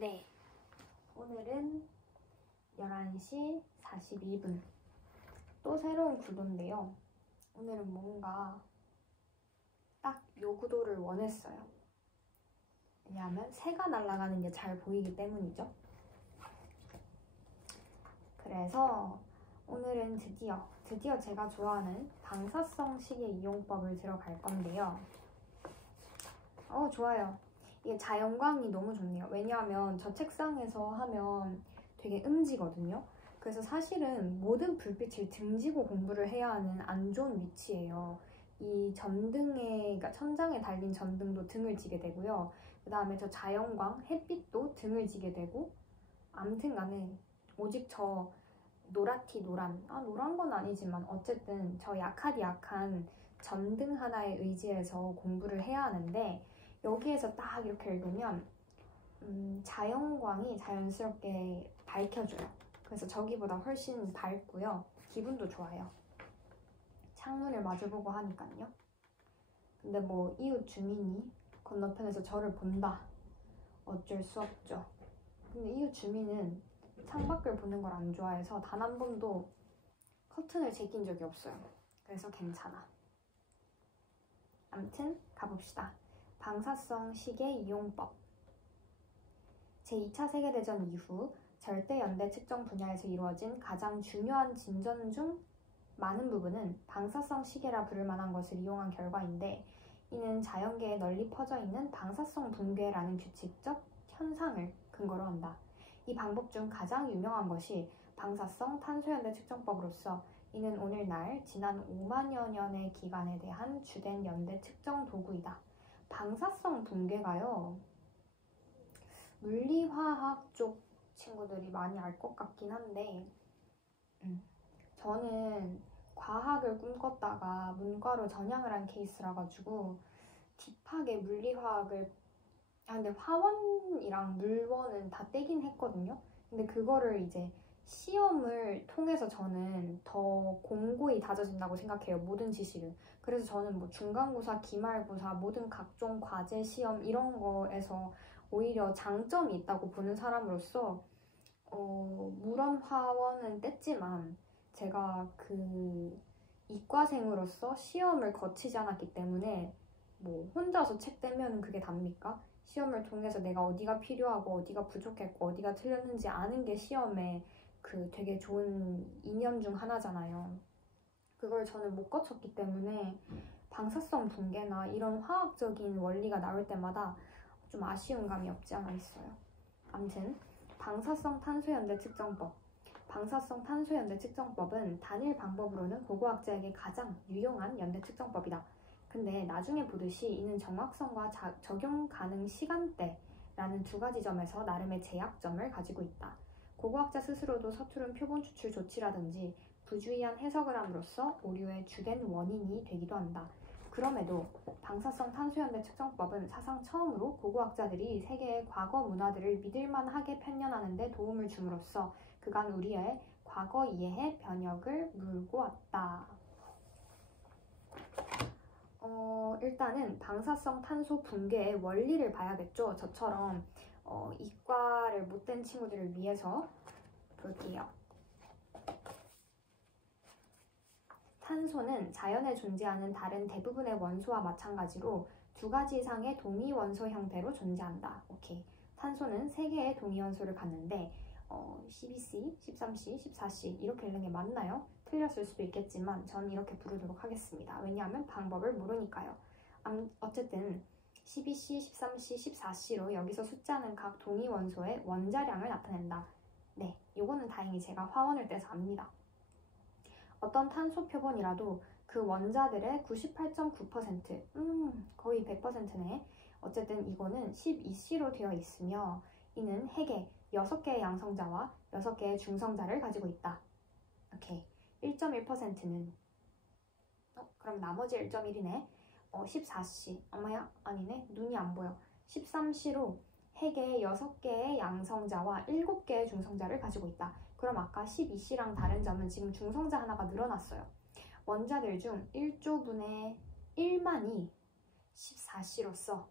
네, 오늘은 11시 42분. 또 새로운 구도인데요. 오늘은 뭔가 딱 요 구도를 원했어요. 왜냐하면 새가 날아가는 게 잘 보이기 때문이죠. 그래서 오늘은 드디어 제가 좋아하는 방사성 시계 이용법을 들어갈 건데요. 좋아요. 이게 자연광이 너무 좋네요. 왜냐하면 저 책상에서 하면 되게 음지거든요. 그래서 사실은 모든 불빛을 등지고 공부를 해야 하는 안 좋은 위치예요. 이 전등에, 그러니까 천장에 달린 전등도 등을 지게 되고요. 그 다음에 저 자연광, 햇빛도 등을 지게 되고, 아무튼 간에 오직 저 노란 건 아니지만 어쨌든 저 약한 전등 하나에 의지해서 공부를 해야 하는데, 여기에서 딱 이렇게 읽으면 자연광이 자연스럽게 밝혀줘요. 그래서 저기보다 훨씬 밝고요. 기분도 좋아요. 창문을 마주보고 하니까요. 근데 뭐 이웃 주민이 건너편에서 저를 본다. 어쩔 수 없죠. 근데 이웃 주민은 창밖을 보는 걸 안 좋아해서 단 한 번도 커튼을 제낀 적이 없어요. 그래서 괜찮아. 아무튼 가봅시다. 방사성 시계 이용법. 제2차 세계대전 이후 절대연대 측정 분야에서 이루어진 가장 중요한 진전 중 많은 부분은 방사성 시계라 부를 만한 것을 이용한 결과인데, 이는 자연계에 널리 퍼져 있는 방사성 붕괴라는 규칙적 현상을 근거로 한다. 이 방법 중 가장 유명한 것이 방사성 탄소연대 측정법으로서 이는 오늘날 지난 5만여 년의 기간에 대한 주된 연대 측정 도구이다. 방사성 붕괴가요, 물리화학 쪽 친구들이 많이 알 것 같긴 한데, 저는 과학을 꿈꿨다가 문과로 전향을 한 케이스라 가지고 딥하게 물리화학을, 근데 화원이랑 물원은 다 떼긴 했거든요. 근데 그거를 이제 시험을 통해서 저는 더 공고히 다져진다고 생각해요. 모든 지식을. 그래서 저는 뭐 중간고사, 기말고사, 모든 각종 과제 시험 이런 거에서 오히려 장점이 있다고 보는 사람으로서 물원, 화원은 뗐지만 제가 그 이과생으로서 시험을 거치지 않았기 때문에 뭐 혼자서 책 떼면 그게 답니까? 시험을 통해서 내가 어디가 필요하고 어디가 부족했고 어디가 틀렸는지 아는 게 시험에 그 되게 좋은 이념 중 하나잖아요. 그걸 저는 못 거쳤기 때문에 방사성 붕괴나 이런 화학적인 원리가 나올 때마다 좀 아쉬운 감이 없지 않아 있어요. 아무튼 방사성 탄소연대 측정법. 방사성 탄소연대 측정법은 단일 방법으로는 고고학자에게 가장 유용한 연대 측정법이다. 근데 나중에 보듯이 이는 정확성과 적용 가능 시간대라는 두 가지 점에서 나름의 제약점을 가지고 있다. 고고학자 스스로도 서투른 표본 추출 조치라든지 부주의한 해석을 함으로써 오류의 주된 원인이 되기도 한다. 그럼에도 방사성 탄소연대 측정법은 사상 처음으로 고고학자들이 세계의 과거 문화들을 믿을만하게 편년하는 데 도움을 줌으로써 그간 우리의 과거 이해의 변혁을 물고 왔다. 일단은 방사성 탄소 붕괴의 원리를 봐야겠죠. 저처럼 이과를 못된 친구들을 위해서 볼게요. 탄소는 자연에 존재하는 다른 대부분의 원소와 마찬가지로 두 가지 이상의 동위 원소 형태로 존재한다. 오케이. 탄소는 3개의 동위 원소를 갖는데 12C, 13C, 14C 이렇게 읽는 게 맞나요? 틀렸을 수도 있겠지만 전 이렇게 부르도록 하겠습니다. 왜냐하면 방법을 모르니까요. 어쨌든 12C, 13C, 14C로 여기서 숫자는 각 동위 원소의 원자량을 나타낸다. 네, 요거는 다행히 제가 화원을 떼서 압니다. 어떤 탄소 표본이라도 그 원자들의 98.9%, 거의 100%네. 어쨌든 이거는 12C로 되어 있으며 이는 핵의 6개의 양성자와 6개의 중성자를 가지고 있다. 오케이. 1.1%는 그럼 나머지 1.1이네. 14C. 엄마야? 아니네. 눈이 안 보여. 13C로 핵의 6개의 양성자와 7개의 중성자를 가지고 있다. 그럼 아까 12C랑 다른 점은 지금 중성자 하나가 늘어났어요. 원자들 중 1조분의 1만이 14C로서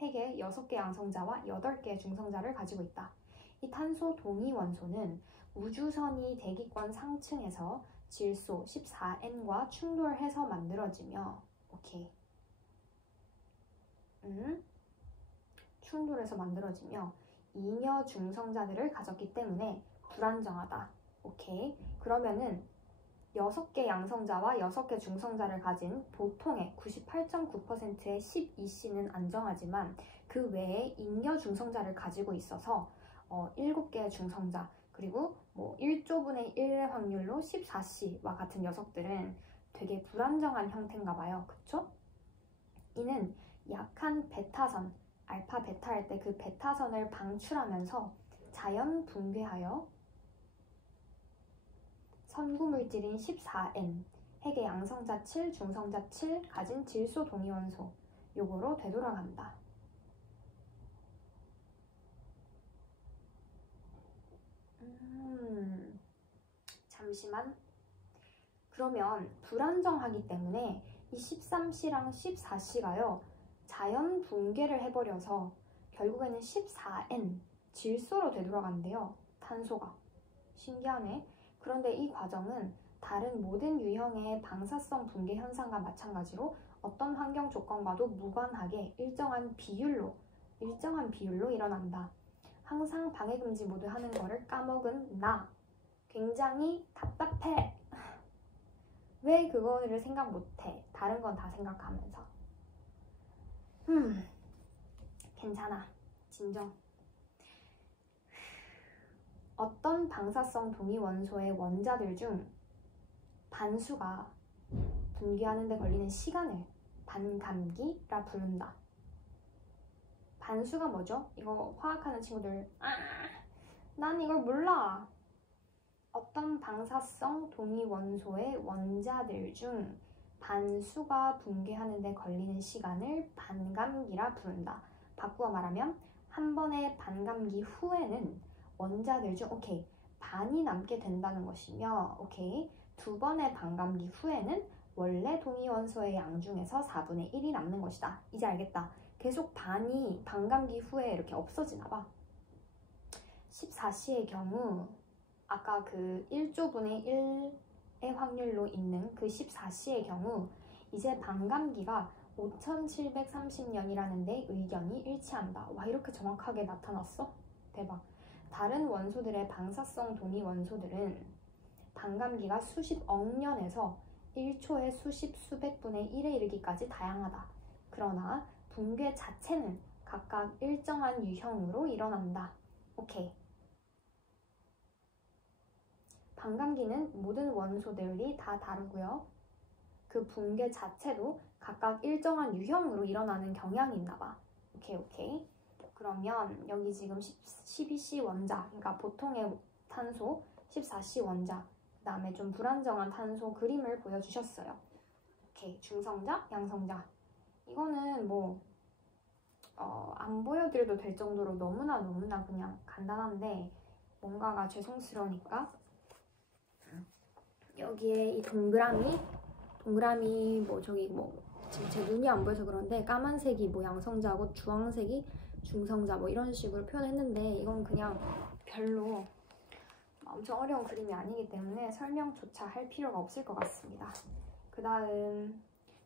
핵에 6개 양성자와 8개 중성자를 가지고 있다. 이 탄소 동위 원소는 우주선이 대기권 상층에서 질소 14N과 충돌해서 만들어지며 오케이. 충돌해서 만들어지며 잉여 중성자들을 가졌기 때문에 불안정하다. 오케이. 그러면은 6개 양성자와 6개 중성자를 가진 보통의 98.9%의 12C는 안정하지만 그 외에 잉여 중성자를 가지고 있어서 7개의 중성자 그리고 뭐 1조분의 1의 확률로 14C와 같은 녀석들은 되게 불안정한 형태인가 봐요. 그쵸? 이는 약한 베타선, 알파 베타 할 때 그 베타선을 방출하면서 자연 붕괴하여 선구물질인 14N, 핵의 양성자 7, 중성자 7 가진 질소 동위원소 요거로 되돌아간다. 잠시만. 그러면 불안정하기 때문에 이 13C랑 14C가요 자연 붕괴를 해버려서 결국에는 14N 질소로 되돌아간대요. 탄소가. 신기하네. 그런데 이 과정은 다른 모든 유형의 방사성 붕괴 현상과 마찬가지로 어떤 환경 조건과도 무관하게 일정한 비율로 일어난다. 항상 방해금지 모드 하는 거를 까먹은 나. 굉장히 답답해. 왜 그거를 생각 못해? 다른 건 다 생각하면서. 괜찮아. 진정. 어떤 방사성 동위 원소의 원자들 중 반수가 붕괴하는 데 걸리는 시간을 반감기라 부른다. 반수가 뭐죠? 이거 화학하는 친구들 난 이걸 몰라. 어떤 방사성 동위 원소의 원자들 중 반수가 붕괴하는 데 걸리는 시간을 반감기라 부른다. 바꾸어 말하면 한 번의 반감기 후에는 원자들 중 오케이 반이 남게 된다는 것이며 오케이 두 번의 반감기 후에는 원래 동위 원소의 양 중에서 4분의 1이 남는 것이다. 이제 알겠다. 계속 반이 반감기 후에 이렇게 없어지나 봐. 14C의 경우 아까 그 1조분의 1의 확률로 있는 그 14C의 경우 이제 반감기가 5730년이라는 데 의견이 일치한다. 와 이렇게 정확하게 나타났어? 대박. 다른 원소들의 방사성 동위 원소들은 반감기가 수십억 년에서 1초에 수십 수백 분의 1에 이르기까지 다양하다. 그러나 붕괴 자체는 각각 일정한 유형으로 일어난다. 오케이. 반감기는 모든 원소들이 다 다르고요. 그 붕괴 자체도 각각 일정한 유형으로 일어나는 경향이 있나 봐. 오케이. 그러면 여기 지금 12C 원자, 그러니까 보통의 탄소 14C 원자, 그 다음에 좀 불안정한 탄소 그림을 보여주셨어요. 오케이, 중성자, 양성자. 이거는 뭐 안 보여드려도 될 정도로 너무나 그냥 간단한데 뭔가가 죄송스러우니까 여기에 이 동그라미 뭐 저기 뭐 지금 제 눈이 안 보여서 그런데 까만색이 뭐 양성자고 주황색이 중성자 뭐 이런 식으로 표현했는데 이건 그냥 별로 엄청 어려운 그림이 아니기 때문에 설명조차 할 필요가 없을 것 같습니다. 그 다음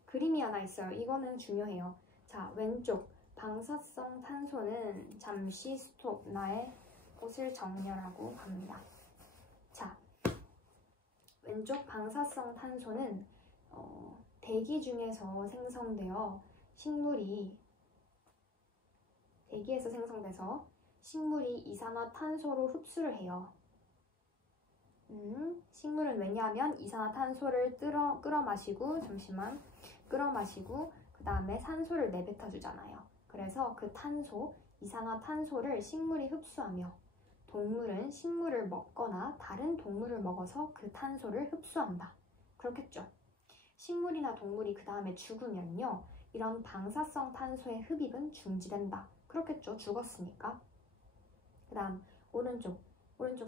그림이 하나 있어요. 이거는 중요해요. 자, 왼쪽 방사성 탄소는 잠시 스톱, 나의 옷을 정렬하고 갑니다. 자, 왼쪽 방사성 탄소는 대기 중에서 생성되어 대기에서 생성돼서 식물이 이산화탄소로 흡수를 해요. 식물은 왜냐하면 이산화탄소를 끌어 마시고 그 다음에 산소를 내뱉어 주잖아요. 그래서 그 이산화탄소를 식물이 흡수하며 동물은 식물을 먹거나 다른 동물을 먹어서 그 탄소를 흡수한다. 그렇겠죠. 식물이나 동물이 그 다음에 죽으면요. 이런 방사성 탄소의 흡입은 중지된다. 그렇겠죠. 죽었으니까. 그 다음 오른쪽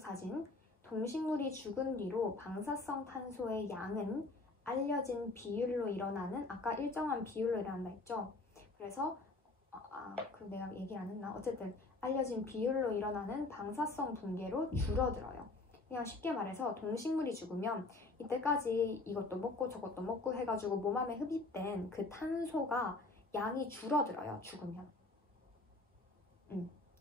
사진. 동식물이 죽은 뒤로 방사성 탄소의 양은 알려진 비율로 일어나는 아까 일정한 비율로 일어난다 했죠. 그래서 그 내가 얘기를 안 했나? 어쨌든 알려진 비율로 일어나는 방사성 붕괴로 줄어들어요. 그냥 쉽게 말해서 동식물이 죽으면 이때까지 이것도 먹고 저것도 먹고 해가지고 몸 안에 흡입된 그 탄소가 양이 줄어들어요. 죽으면.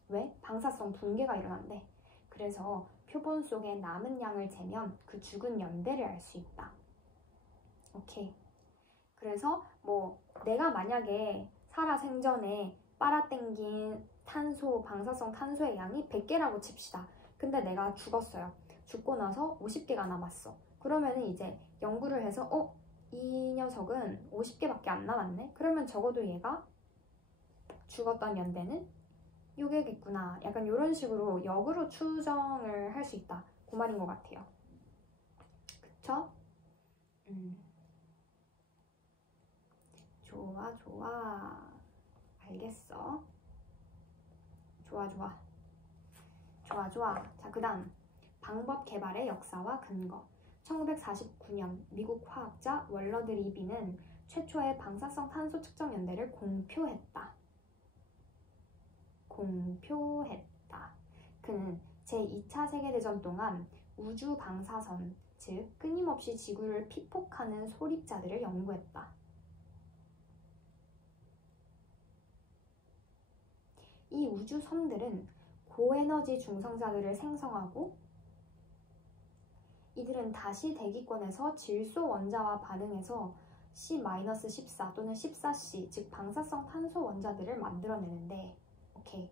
왜? 방사성 붕괴가 일어난대. 그래서 표본 속에 남은 양을 재면 그 죽은 연대를 알 수 있다. 오케이. 그래서 뭐 내가 만약에 살아생전에 빨아당긴 탄소, 방사성 탄소의 양이 100개라고 칩시다. 근데 내가 죽었어요. 죽고 나서 50개가 남았어. 그러면은 이제 연구를 해서 이 녀석은 50개밖에 안 남았네? 그러면 적어도 얘가 죽었던 연대는 요게겠구나. 약간 이런 식으로 역으로 추정을 할 수 있다. 그 말인 것 같아요. 그쵸? 좋아, 좋아. 알겠어. 좋아, 좋아. 좋아, 좋아. 자, 그 다음. 방법 개발의 역사와 근거. 1949년 미국 화학자 월러드 리비는 최초의 방사성 탄소 측정 연대를 공표했다. 그는 제2차 세계대전 동안 우주 방사선, 즉 끊임없이 지구를 피폭하는 소립자들을 연구했다. 이 우주선들은 고에너지 중성자들을 생성하고 이들은 다시 대기권에서 질소 원자와 반응해서 C-14 또는 14C, 즉 방사성 탄소 원자들을 만들어내는데, 오케이.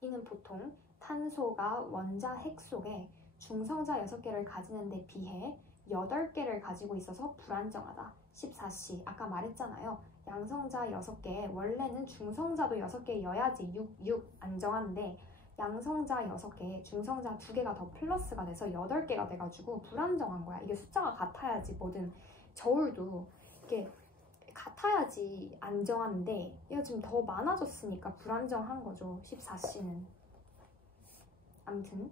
이는 보통 탄소가 원자 핵 속에 중성자 6개를 가지는 데 비해 8개를 가지고 있어서 불안정하다. 14C, 아까 말했잖아요. 양성자 6개, 원래는 중성자도 6개여야지 6 안정한데 양성자 6개, 중성자 2개가 더 플러스가 돼서 8개가 돼가지고 불안정한 거야. 이게 숫자가 같아야지 뭐든 저울도 이게 같아야지 안정한데 얘가 지금 더 많아졌으니까 불안정한 거죠. 14C는. 아무튼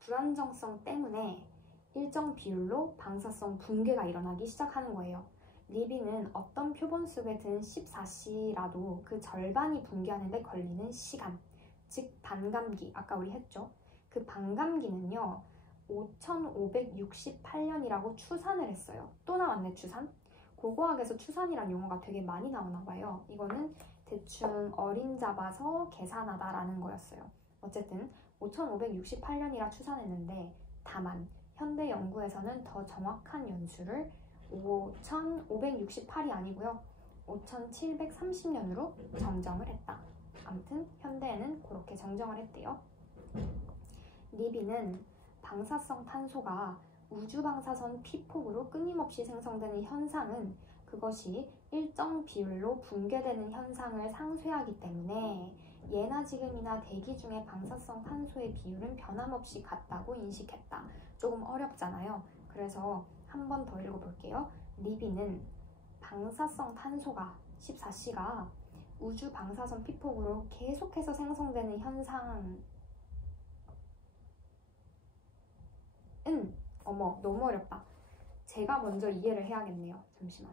불안정성 때문에 일정 비율로 방사성 붕괴가 일어나기 시작하는 거예요. 리비는 어떤 표본 속에 든 14C라도 그 절반이 붕괴하는데 걸리는 시간, 즉 반감기, 아까 우리 했죠? 그 반감기는요 5568년이라고 추산을 했어요. 또 나왔네 추산? 고고학에서 추산이란 용어가 되게 많이 나오나 봐요. 이거는 대충 어림 잡아서 계산하다라는 거였어요. 어쨌든 5568년이라 추산했는데 다만 현대 연구에서는 더 정확한 연수를 5568이 아니고요 5730년으로 정정을 했다. 아무튼 현대에는 그렇게 정정을 했대요. 리비는 방사성 탄소가 우주 방사선 피폭으로 끊임없이 생성되는 현상은 그것이 일정 비율로 붕괴되는 현상을 상쇄하기 때문에 예나 지금이나 대기 중의 방사성 탄소의 비율은 변함없이 같다고 인식했다. 조금 어렵잖아요. 그래서 한 번 더 읽어볼게요. 리비는 방사성 탄소가 14C가 우주 방사선 피폭으로 계속해서 생성되는 현상은 어머 너무 어렵다. 제가 먼저 이해를 해야겠네요. 잠시만.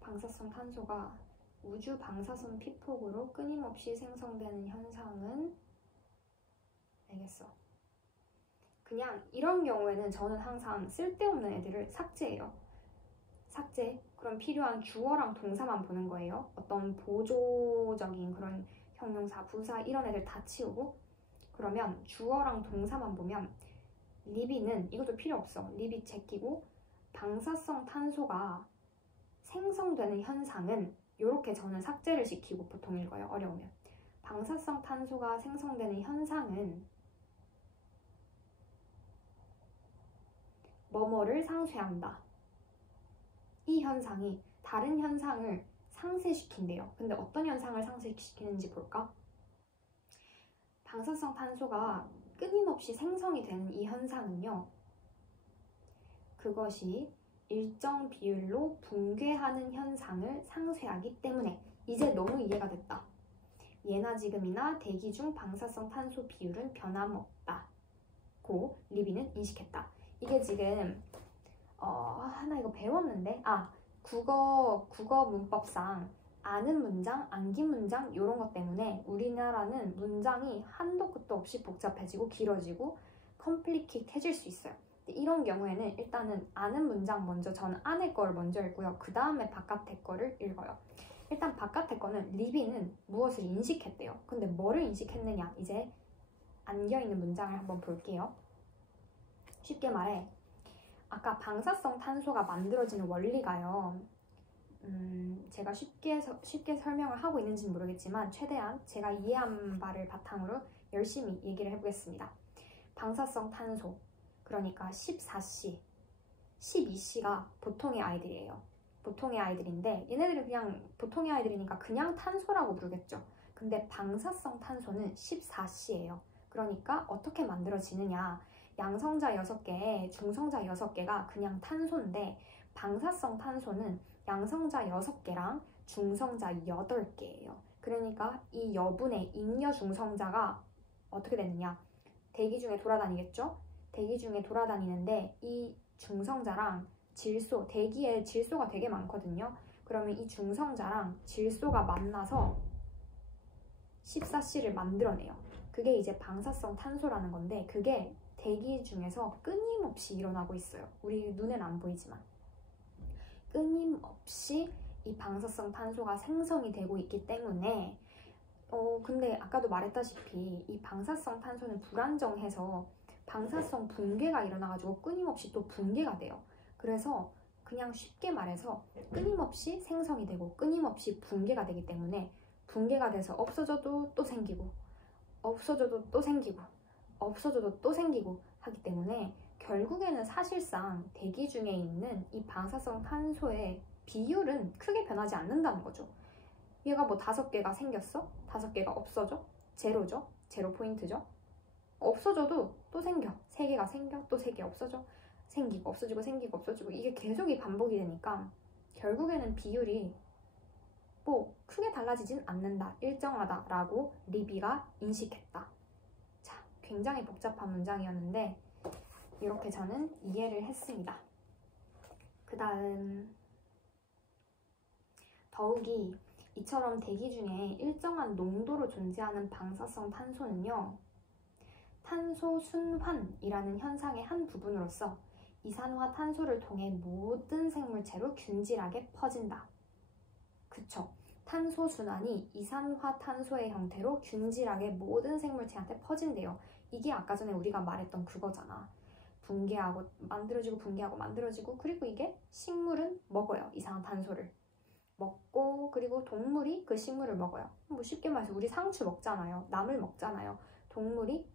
방사성 탄소가 우주 방사선 피폭으로 끊임없이 생성되는 현상은 알겠어. 그냥 이런 경우에는 저는 항상 쓸데없는 애들을 삭제해요. 삭제. 그럼 필요한 주어랑 동사만 보는 거예요. 어떤 보조적인 그런 형용사, 부사 이런 애들 다 치우고 그러면 주어랑 동사만 보면 리비는 이것도 필요 없어. 리비 제끼고 방사성 탄소가 생성되는 현상은 이렇게 저는 삭제를 시키고 보통 읽어요. 어려우면. 방사성 탄소가 생성되는 현상은 뭐뭐를 상쇄한다. 이 현상이 다른 현상을 상쇄시킨대요. 근데 어떤 현상을 상쇄시키는지 볼까? 방사성 탄소가 끊임없이 생성이 되는 이 현상은요. 그것이 일정 비율로 붕괴하는 현상을 상쇄하기 때문에 이제 너무 이해가 됐다. 예나 지금이나 대기 중 방사성 탄소 비율은 변함없다. 고 리비는 인식했다. 이게 지금 나 이거 배웠는데 국어 문법상 아는 문장, 암긴 문장 이런 것 때문에 우리나라는 문장이 한도 끝도 없이 복잡해지고 길어지고 컴플리케이트해질 수 있어요. 이런 경우에는 일단은 아는 문장 먼저 저는 안에 걸 먼저 읽고요. 그 다음에 바깥의 거를 읽어요. 일단 바깥의 거는 리비는 무엇을 인식했대요. 근데 뭐를 인식했느냐? 이제 안겨있는 문장을 한번 볼게요. 쉽게 말해 아까 방사성 탄소가 만들어지는 원리가요. 제가 쉽게 설명을 하고 있는지는 모르겠지만 최대한 제가 이해한 바를 바탕으로 열심히 얘기를 해보겠습니다. 방사성 탄소, 그러니까 14C, 12C가 보통의 아이들이에요. 보통의 아이들인데 얘네들은 그냥 보통의 아이들이니까 그냥 탄소라고 부르겠죠. 근데 방사성 탄소는 14C예요. 그러니까 어떻게 만들어지느냐. 양성자 6개에 중성자 6개가 그냥 탄소인데 방사성 탄소는 양성자 6개랑 중성자 8개예요. 그러니까 이 여분의 잉여 중성자가 어떻게 되느냐. 대기 중에 돌아다니겠죠? 대기 중에 돌아다니는데 이 중성자랑 질소, 대기에 질소가 되게 많거든요. 그러면 이 중성자랑 질소가 만나서 14C를 만들어내요. 그게 이제 방사성 탄소라는 건데 그게 대기 중에서 끊임없이 일어나고 있어요. 우리 눈엔 안 보이지만 끊임없이 이 방사성 탄소가 생성이 되고 있기 때문에 근데 아까도 말했다시피 이 방사성 탄소는 불안정해서 방사성 붕괴가 일어나가지고 끊임없이 또 붕괴가 돼요. 그래서 그냥 쉽게 말해서 끊임없이 생성이 되고 끊임없이 붕괴가 되기 때문에 붕괴가 돼서 없어져도 또 생기고 없어져도 또 생기고 없어져도 또 생기고 하기 때문에 결국에는 사실상 대기 중에 있는 이 방사성 탄소의 비율은 크게 변하지 않는다는 거죠. 얘가 뭐 5개가 생겼어? 5개가 없어져? 제로죠? 제로 포인트죠? 없어져도 또 생겨. 3개가 생겨. 또 3개 없어져. 생기고 없어지고 생기고 없어지고 이게 계속 이 반복이 되니까 결국에는 비율이 뭐 크게 달라지진 않는다. 일정하다 라고 리비가 인식했다. 자, 굉장히 복잡한 문장이었는데 이렇게 저는 이해를 했습니다. 그 다음 더욱이 이처럼 대기 중에 일정한 농도로 존재하는 방사성 탄소는요. 탄소 순환이라는 현상의 한 부분으로서 이산화탄소를 통해 모든 생물체로 균질하게 퍼진다. 그쵸? 탄소 순환이 이산화탄소의 형태로 균질하게 모든 생물체한테 퍼진대요. 이게 아까 전에 우리가 말했던 그거잖아. 붕괴하고 만들어지고 붕괴하고 만들어지고 그리고 이게 식물은 먹어요. 이산화탄소를. 먹고 그리고 동물이 그 식물을 먹어요. 뭐 쉽게 말해서 우리 상추 먹잖아요. 나물 먹잖아요. 동물이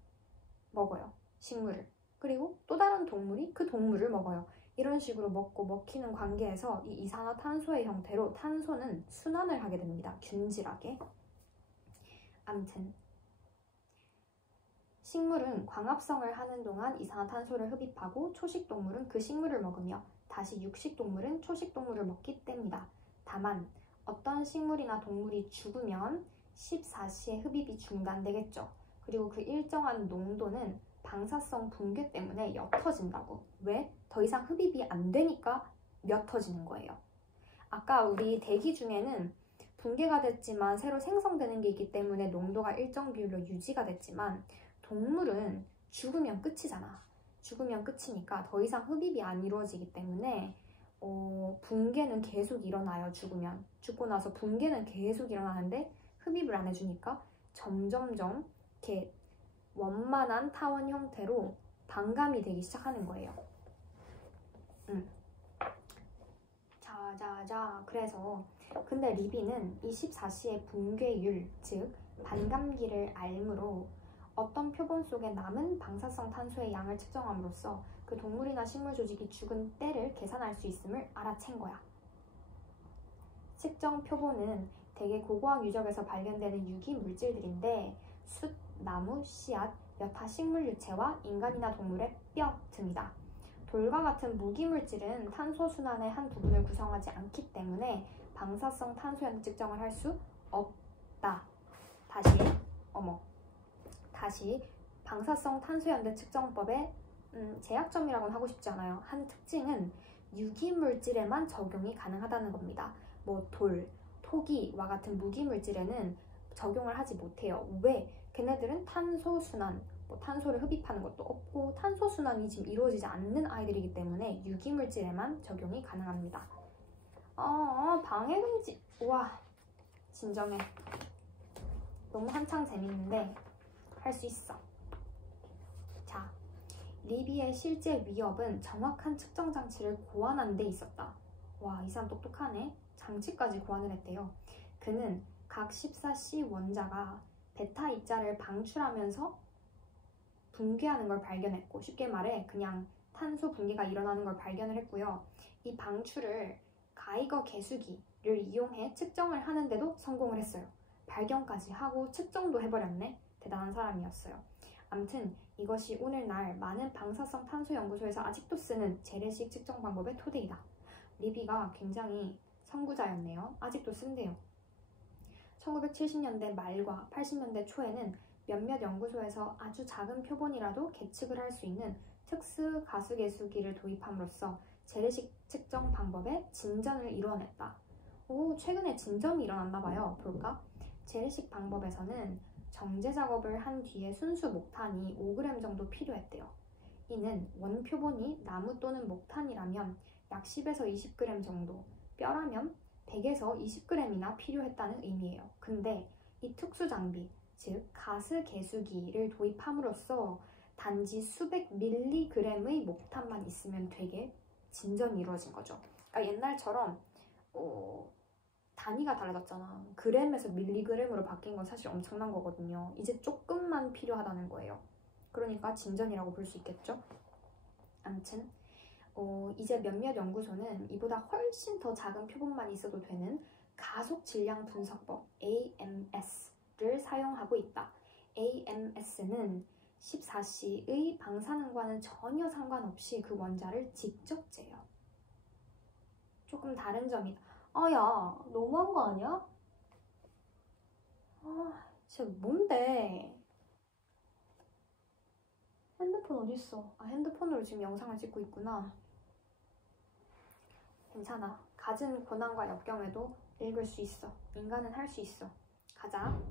먹어요. 식물을. 그리고 또 다른 동물이 그 동물을 먹어요. 이런 식으로 먹고 먹히는 관계에서 이 이산화탄소의 형태로 탄소는 순환을 하게 됩니다. 균질하게. 암튼 식물은 광합성을 하는 동안 이산화탄소를 흡입하고 초식동물은 그 식물을 먹으며 다시 육식동물은 초식동물을 먹기 때문이다. 다만 어떤 식물이나 동물이 죽으면 14C의 흡입이 중단되겠죠. 그리고 그 일정한 농도는 방사성 붕괴 때문에 옅어진다고. 왜? 더 이상 흡입이 안 되니까 옅어지는 거예요. 아까 우리 대기 중에는 붕괴가 됐지만 새로 생성되는 게 있기 때문에 농도가 일정 비율로 유지가 됐지만 동물은 죽으면 끝이잖아. 죽으면 끝이니까 더 이상 흡입이 안 이루어지기 때문에 붕괴는 계속 일어나요. 죽고 나서 붕괴는 계속 일어나는데 흡입을 안 해주니까 점점점 이렇게 원만한 타원 형태로 반감이 되기 시작하는 거예요. 자, 그래서 근데 리비는 이 14C의 붕괴율, 즉 반감기를 알므로 어떤 표본 속에 남은 방사성 탄소의 양을 측정함으로써 그 동물이나 식물 조직이 죽은 때를 계산할 수 있음을 알아챈 거야. 측정 표본은 대개 고고학 유적에서 발견되는 유기 물질들인데 숯, 나무, 씨앗, 여타 식물 유체와 인간이나 동물의 뼈 등이다. 돌과 같은 무기 물질은 탄소 순환의 한 부분을 구성하지 않기 때문에 방사성 탄소연대 측정을 할 수 없다. 다시 방사성 탄소연대 측정법의 제약점이라고는 하고 싶지 않아요. 한 특징은 유기 물질에만 적용이 가능하다는 겁니다. 뭐 토기와 같은 무기물질에는 적용을 하지 못해요. 왜? 걔네들은 탄소순환, 탄소를 흡입하는 것도 없고 탄소순환이 지금 이루어지지 않는 아이들이기 때문에 유기물질에만 적용이 가능합니다. 방해금지. 우와, 진정해. 너무 한창 재밌는데 할 수 있어. 자, 리비의 실제 위협은 정확한 측정 장치를 고안한 데 있었다. 와, 이 사람 똑똑하네. 장치까지 고안을 했대요. 그는 각 14C 원자가 베타 입자를 방출하면서 붕괴하는 걸 발견했고, 쉽게 말해 그냥 탄소 붕괴가 일어나는 걸 발견을 했고요. 이 방출을 가이거 계수기를 이용해 측정을 하는데도 성공을 했어요. 발견까지 하고 측정도 해버렸네. 대단한 사람이었어요. 암튼 이것이 오늘날 많은 방사성 탄소 연구소에서 아직도 쓰는 재래식 측정 방법의 토대이다. 리비가 굉장히 선구자였네요. 아직도 쓴대요. 1970년대 말과 80년대 초에는 몇몇 연구소에서 아주 작은 표본이라도 계측을 할 수 있는 특수 가수계수기를 도입함으로써 재래식 측정 방법에 진전을 이뤄냈다. 오, 최근에 진전이 일어났나봐요. 볼까? 재래식 방법에서는 정제 작업을 한 뒤에 순수 목탄이 5g 정도 필요했대요. 이는 원표본이 나무 또는 목탄이라면 약 10에서 20g 정도, 뼈라면 100에서 20g이나 필요했다는 의미예요. 근데 이 특수 장비, 즉 가스 계수기를 도입함으로써 단지 수백 밀리그램의 목탄만 있으면 되게 진전이 이루어진 거죠. 그러니까 옛날처럼 단위가 달라졌잖아. 그램에서 밀리그램으로 바뀐 건 사실 엄청난 거거든요. 이제 조금만 필요하다는 거예요. 그러니까 진전이라고 볼 수 있겠죠. 아무튼 이제 몇몇 연구소는 이보다 훨씬 더 작은 표본만 있어도 되는 가속 질량 분석법 AMS를 사용하고 있다. AMS는 14C의 방사능과는 전혀 상관없이 그 원자를 직접 재요. 조금 다른 점이다. 야, 너무한 거 아니야? 진짜 뭔데? 핸드폰 어딨어? 핸드폰으로 지금 영상을 찍고 있구나. 괜찮아. 갖은 고난과 역경에도 읽을 수 있어. 인간은 할 수 있어. 가자.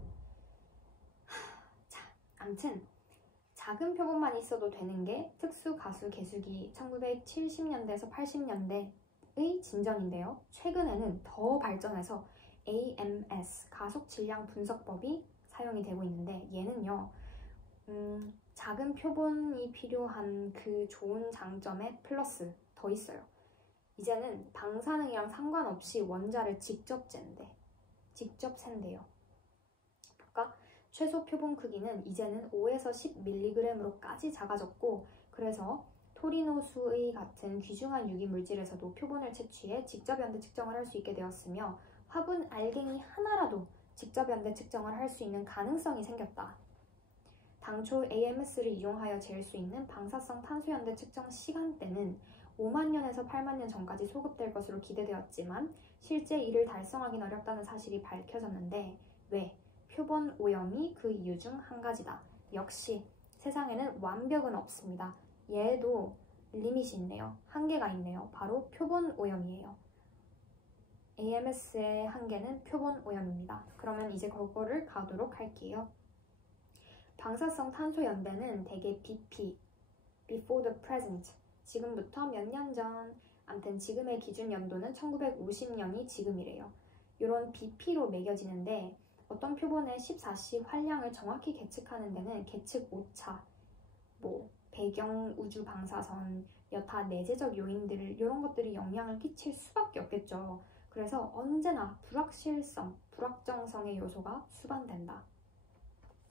자, 암튼 작은 표본만 있어도 되는 게 특수 가수 계수기 1970년대에서 80년대의 진전인데요. 최근에는 더 발전해서 AMS 가속 질량 분석법이 사용이 되고 있는데 얘는요. 작은 표본이 필요한 그 좋은 장점에 플러스 더 있어요. 이제는 방사능이랑 상관없이 원자를 직접 잰대. 직접 샌대요. 볼까? 최소 표본 크기는 이제는 5에서 10mg으로까지 작아졌고, 그래서 토리노수의 같은 귀중한 유기물질에서도 표본을 채취해 직접 연대 측정을 할 수 있게 되었으며, 화분 알갱이 하나라도 직접 연대 측정을 할 수 있는 가능성이 생겼다. 당초 AMS를 이용하여 잴 수 있는 방사성 탄소 연대 측정 시간대는 5만 년에서 8만 년 전까지 소급될 것으로 기대되었지만 실제 이를 달성하기는 어렵다는 사실이 밝혀졌는데 왜? 표본 오염이 그 이유 중 한 가지다. 역시 세상에는 완벽은 없습니다. 얘도 리밋이 있네요. 한계가 있네요. 바로 표본 오염이에요. AMS의 한계는 표본 오염입니다. 그러면 이제 그거를 가도록 할게요. 방사성 탄소 연대는 대개 BP, before the present, 지금부터 몇 년 전, 암튼 지금의 기준 연도는 1950년이 지금이래요. 이런 BP로 매겨지는데 어떤 표본의 14C 활량을 정확히 계측하는 데는 계측 오차, 배경 우주 방사선, 여타 내재적 요인들 이런 것들이 영향을 끼칠 수밖에 없겠죠. 그래서 언제나 불확실성, 불확정성의 요소가 수반된다.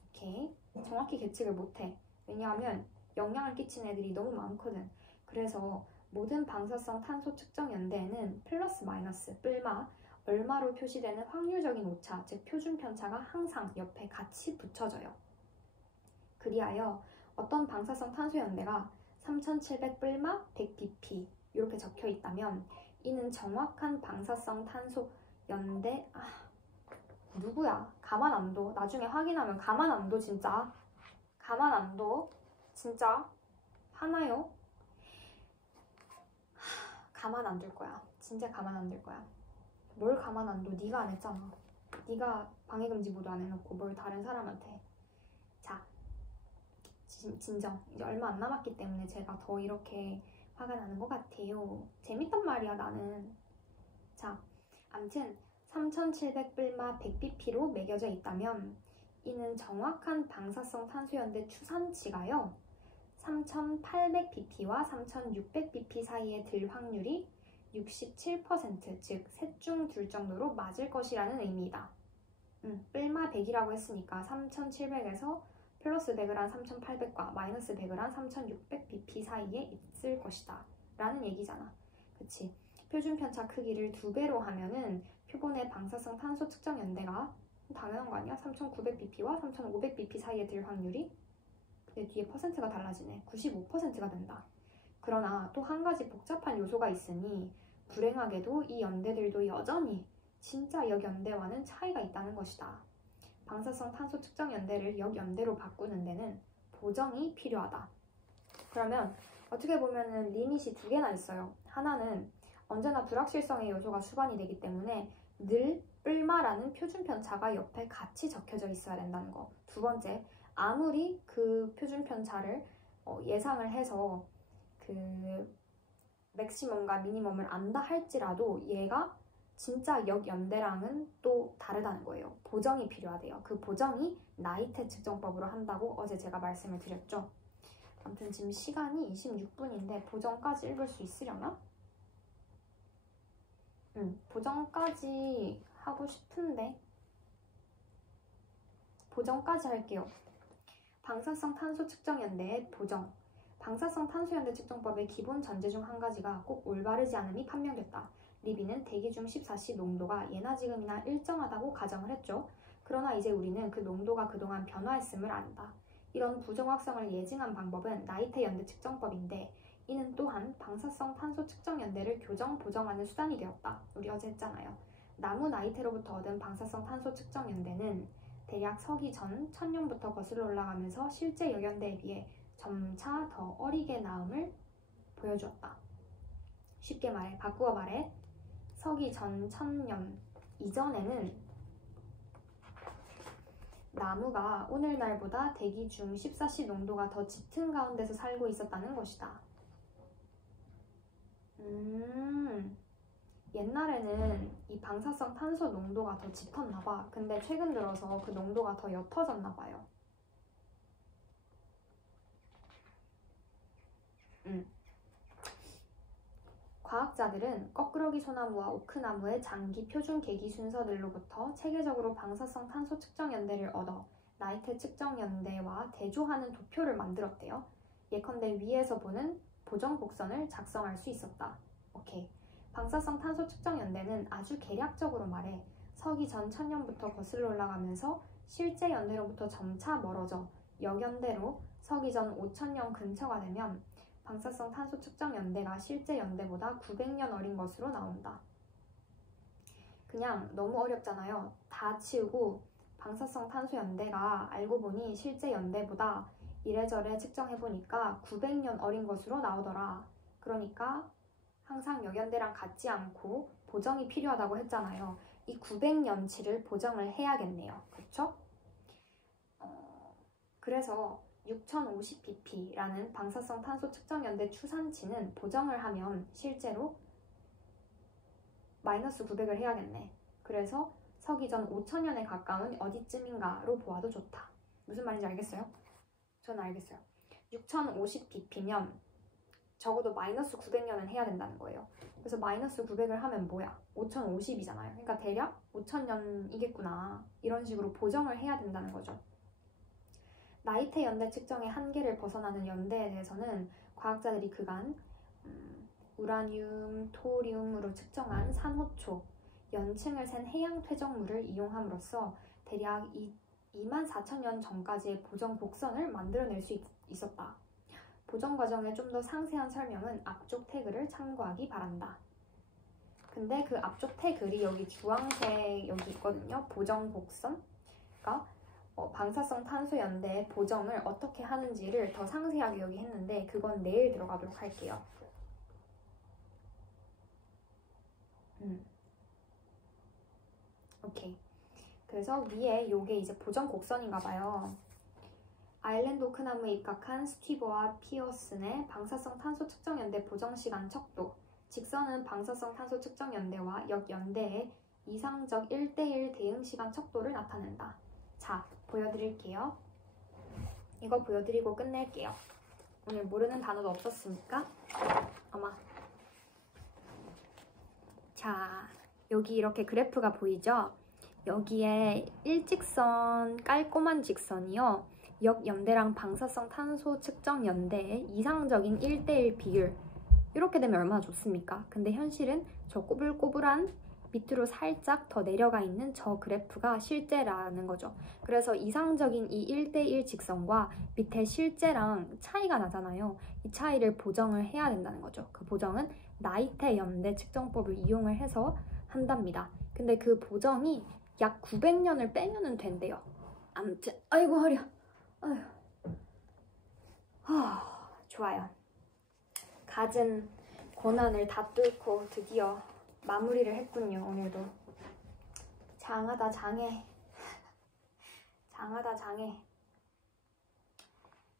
이렇게 정확히 계측을 못해. 왜냐하면 영향을 끼치는 애들이 너무 많거든. 그래서 모든 방사성 탄소 측정 연대에는 플러스 마이너스, 뿔마, 얼마로 표시되는 확률적인 오차, 즉 표준 편차가 항상 옆에 같이 붙여져요. 그리하여 어떤 방사성 탄소 연대가 3700 뿔마 100 bp 이렇게 적혀 있다면 이는 정확한 방사성 탄소 연대 누구야? 가만 안 둬. 나중에 확인하면 가만 안 둬 진짜. 가만 안 둬. 진짜 하나요? 가만 안 둘 거야. 진짜 가만 안 둘 거야. 뭘 가만 안 둬? 네가 안 했잖아. 네가 방해금지보도 안 해놓고 뭘 다른 사람한테. 자, 진정. 이제 얼마 안 남았기 때문에 제가 더 이렇게 화가 나는 것 같아요. 재밌단 말이야, 나는. 자, 암튼 3700불마 100bp로 매겨져 있다면 이는 정확한 방사성 탄소연대 추산치가요. 3800bp와 3600bp 사이에 들 확률이 67%, 즉 셋 중 둘 정도로 맞을 것이라는 의미이다. 뿔마 100이라고 했으니까 3700에서 플러스 100을 한 3800과 마이너스 100을 한 3600bp 사이에 있을 것이다 라는 얘기잖아. 그치? 표준 편차 크기를 2배로 하면은 표본의 방사성 탄소 측정 연대가 당연한 거 아니야? 3900bp와 3500bp 사이에 들 확률이 근데 뒤에 퍼센트가 달라지네. 95%가 된다. 그러나 또 한 가지 복잡한 요소가 있으니 불행하게도 이 연대들도 여전히 진짜 역연대와는 차이가 있다는 것이다. 방사성 탄소 측정 연대를 역연대로 바꾸는 데는 보정이 필요하다. 그러면 어떻게 보면은 리밋이 두 개나 있어요. 하나는 언제나 불확실성의 요소가 수반이 되기 때문에 늘 뿔마라는 표준 편차가 옆에 같이 적혀져 있어야 된다는 거. 두 번째, 아무리 그 표준 편차를 예상을 해서 그 맥시멈과 미니멈을 안다 할지라도 얘가 진짜 역연대랑은 또 다르다는 거예요. 보정이 필요하대요. 그 보정이 나이테 측정법으로 한다고 어제 제가 말씀을 드렸죠. 아무튼 지금 시간이 26분인데 보정까지 읽을 수 있으려나? 보정까지 하고 싶은데 보정까지 할게요. 방사성 탄소 측정 연대의 보정. 방사성 탄소 연대 측정법의 기본 전제 중 한 가지가 꼭 올바르지 않음이 판명됐다. 리비는 대기 중 14C 농도가 예나 지금이나 일정하다고 가정을 했죠. 그러나 이제 우리는 그 농도가 그동안 변화했음을 안다. 이런 부정 확성을 예증한 방법은 나이테 연대 측정법인데 이는 또한 방사성 탄소 측정 연대를 교정, 보정하는 수단이 되었다. 우리 어제 했잖아요. 나무 나이테로부터 얻은 방사성 탄소 측정 연대는 대략 서기 전 1000년부터 거슬러 올라가면서 실제 역연대에 비해 점차 더 어리게 나음을 보여주었다. 쉽게 말해, 바꾸어 말해 서기 전 1000년 이전에는 나무가 오늘날보다 대기 중 14C 농도가 더 짙은 가운데서 살고 있었다는 것이다. 옛날에는 이 방사성 탄소 농도가 더 짙었나 봐. 근데 최근 들어서 그 농도가 더 옅어졌나 봐요. 과학자들은 거꾸로기 소나무와 오크나무의 장기 표준 계기 순서들로부터 체계적으로 방사성 탄소 측정 연대를 얻어 나이테 측정 연대와 대조하는 도표를 만들었대요. 예컨대 위에서 보는 보정 곡선을 작성할 수 있었다. 오케이. 방사성 탄소 측정 연대는 아주 개략적으로 말해 서기 전 1000년부터 거슬러 올라가면서 실제 연대로부터 점차 멀어져 역연대로 서기 전 5000년 근처가 되면 방사성 탄소 측정 연대가 실제 연대보다 900년 어린 것으로 나온다. 그냥 너무 어렵잖아요. 다 치우고 방사성 탄소 연대가 알고 보니 실제 연대보다 이래저래 측정해보니까 900년 어린 것으로 나오더라. 그러니까 항상 역연대랑 같지 않고 보정이 필요하다고 했잖아요. 이 900년치를 보정을 해야겠네요. 그렇죠? 그래서 6050pp라는 방사성 탄소 측정 연대 추산치는 보정을 하면 실제로 마이너스 900을 해야겠네. 그래서 서기 전 5000년에 가까운 어디쯤인가로 보아도 좋다. 무슨 말인지 알겠어요? 저는 알겠어요. 6050pp면 적어도 마이너스 900년은 해야 된다는 거예요. 그래서 마이너스 900을 하면 뭐야? 5050이잖아요. 그러니까 대략 5000년이겠구나. 이런 식으로 보정을 해야 된다는 거죠. 나이테 연대 측정의 한계를 벗어나는 연대에 대해서는 과학자들이 그간 우라늄, 토리움으로 측정한 산호초, 연층을 센 해양 퇴적물을 이용함으로써 대략 24,000년 전까지의 보정 곡선을 만들어낼 수 있었다. 보정 과정의 좀 더 상세한 설명은 앞쪽 태글을 참고하기 바란다. 근데 그 앞쪽 태글이 여기 주황색 여기 있거든요. 보정 곡선. 그러니까 방사성 탄소 연대의 보정을 어떻게 하는지를 더 상세하게 여기 했는데 그건 내일 들어가도록 할게요. 오케이. 그래서 위에 요게 이제 보정 곡선인가 봐요. 아일랜드 오크나무에 입각한 스티브와 피어슨의 방사성 탄소 측정 연대 보정 시간 척도. 직선은 방사성 탄소 측정 연대와 역연대의 이상적 1대1 대응 시간 척도를 나타낸다. 자, 보여드릴게요. 이거 보여드리고 끝낼게요. 오늘 모르는 단어도 없었으니까 아마. 자, 여기 이렇게 그래프가 보이죠? 여기에 일직선 깔끔한 직선이요, 역연대랑 방사성 탄소 측정 연대의 이상적인 1대1 비율, 이렇게 되면 얼마나 좋습니까? 근데 현실은 저 꼬불꼬불한 밑으로 살짝 더 내려가 있는 저 그래프가 실제라는 거죠. 그래서 이상적인 이 1대1 직선과 밑에 실제랑 차이가 나잖아요. 이 차이를 보정을 해야 된다는 거죠. 그 보정은 나이테 연대 측정법을 이용을 해서 한답니다. 근데 그 보정이 약 900년을 빼면은 된대요. 아무튼 아이고 허리야. 아휴. 좋아요. 갖은 고난을 다 뚫고 드디어 마무리를 했군요. 오늘도 장하다 장해. 장하다 장해.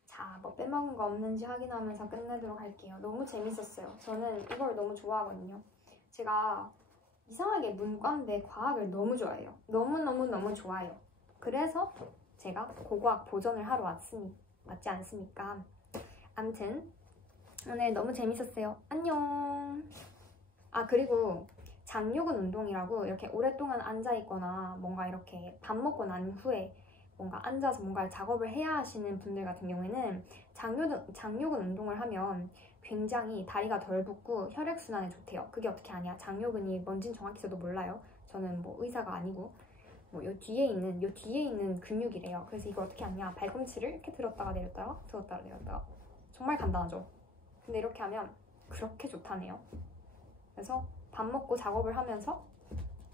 자, 뭐 빼먹은 거 없는지 확인하면서 끝내도록 할게요. 너무 재밌었어요. 저는 이걸 너무 좋아하거든요. 제가 이상하게 문과인데 과학을 너무 좋아해요. 너무너무너무 좋아해요. 그래서 제가 고고학 보존을 하러 왔지 않습니까? 아무튼 오늘 너무 재밌었어요. 안녕. 아, 그리고 장요근 운동이라고 이렇게 오랫동안 앉아있거나 뭔가 이렇게 밥 먹고 난 후에 뭔가 앉아서 뭔가 작업을 해야 하시는 분들 같은 경우에는 장요근 운동을 하면 굉장히 다리가 덜 붓고 혈액순환에 좋대요. 그게 어떻게 아냐? 장요근이 뭔진 정확히 저도 몰라요. 저는 뭐 의사가 아니고 뭐 요 뒤에 있는 근육이래요. 그래서 이걸 어떻게 하냐? 발꿈치를 이렇게 들었다가 내렸다가 들었다가 내렸다가. 정말 간단하죠? 근데 이렇게 하면 그렇게 좋다네요. 그래서 밥 먹고 작업을 하면서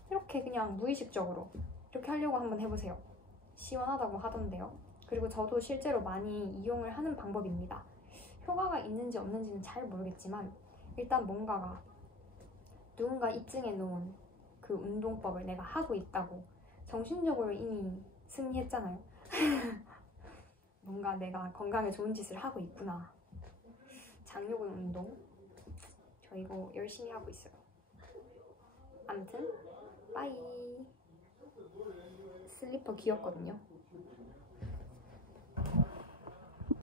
이렇게 그냥 무의식적으로 이렇게 하려고 한번 해보세요. 시원하다고 하던데요. 그리고 저도 실제로 많이 이용을 하는 방법입니다. 효과가 있는지 없는지는 잘 모르겠지만 일단 누군가 입증해 놓은 그 운동법을 내가 하고 있다고 정신적으로 이미 승리했잖아요. 뭔가 내가 건강에 좋은 짓을 하고 있구나. 장요근 운동 저 이거 열심히 하고 있어요. 아무튼 빠이. 슬리퍼 귀엽거든요.